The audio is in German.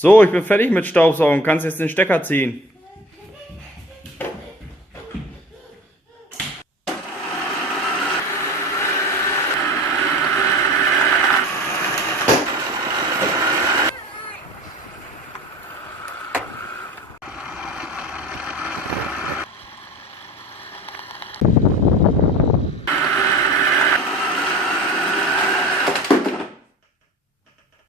So, ich bin fertig mit Staubsaugen. Kannst jetzt den Stecker ziehen.